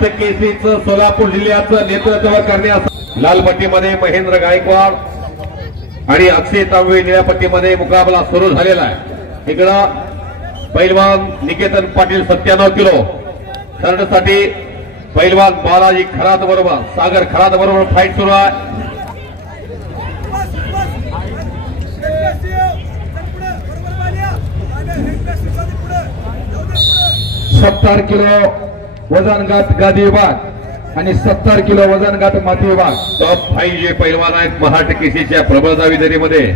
केसरीचं सोलापूर जिल्ह्याचं नेतृत्व करण्यास लाल पट्टीमध्ये महेंद्र गायकवाड आणि अक्षय तांबवे निळ्या पट्टीमध्ये मुकाबला सुरू झालेला आहे। इकडं पैलवान निकेतन पाटील 97 किलो थर्डसाठी पैलवान बालाजी खरात बरोबर सागर खरात बरोबर फाईट सुरू आहे। 70 किलो वजन गट गादी विभाग आणि 70 किलो वजन गट माती विभाग टॉप 5 जे पैलवान आहेत महाराष्ट्र केसरीच्या प्रबळ दावेदारीमध्ये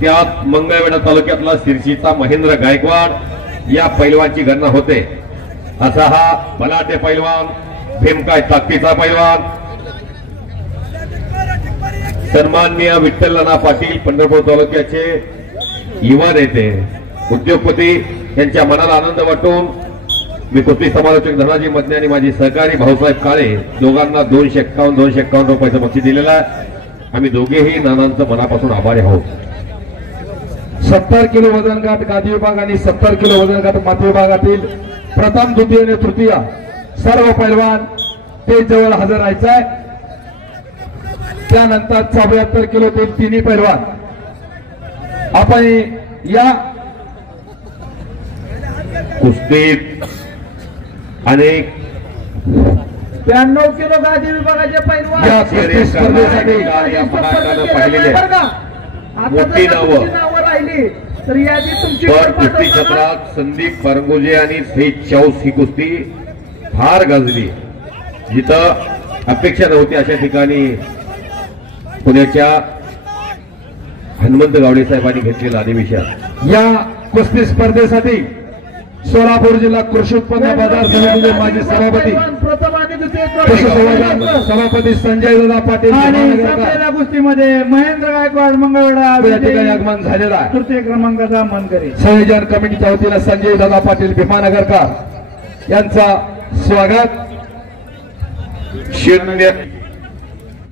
त्यात मंगळवेढा तालुक्यातला शिरशीचा महेंद्र गायकवाड या पैलवानची गणना होते। असा हा बलाढ्य पैलवान भीमकाय ताकदीचा पैलवान सन्माननीय विठ्ठल नाना पाटील पंढरपूर तालुक्याचे युवा नेते उद्योगपती यांच्या मनाला आनंद वाटून मी कुस्ती समालोचक धनाजी मदने आणि माझे सहकारी भाऊसाहेब काळे दोघांना 251 रुपयाचं बक्षीस दिलेलं आहे। आम्ही दोघेही नानांचं मनापासून आभारी आहोत। 70 किलो वजन गट गादी विभाग आणि 70 किलो वजन गट माती विभागातील प्रथम द्वितीय आणि तृतीय सर्व पैलवान ते जवळ हजर राहायचं आहे। त्यानंतर 74 किलो ते तिन्ही पैलवान आपण या कुस्तीत अनेक 92 किलो गादी विभागाचे पैलवान या कुस्ती स्पर्धेसाठी पाहिलेले मोठी नावं राहिली तर यादी तुमची कुस्ती क्षेत्रात संदीप परंगोजे आणि सहित चौस ही कुस्ती फार गाजली। जिथं अपेक्षा नव्हती अशा ठिकाणी पुण्याच्या हनुमंत गावडे साहेबांनी घेतलेलं अधिवेशन। या कुस्ती स्पर्धेसाठी सोलापूर जिल्हा कृषी उत्पन्न बाजार समितीचे माजी सभापती प्रथम आणि द्वितीय सभापती संजय दादा पाटील आणि कुस्तीमध्ये महेंद्र गायकवाड मंगळवेढा या ठिकाणी आगमन झालेला आहे। तृतीय क्रमांकाचा मानकरी संयोजन कमिटीच्या वतीनं संजय दादा पाटील भीमानगरकर यांचा स्वागत। 0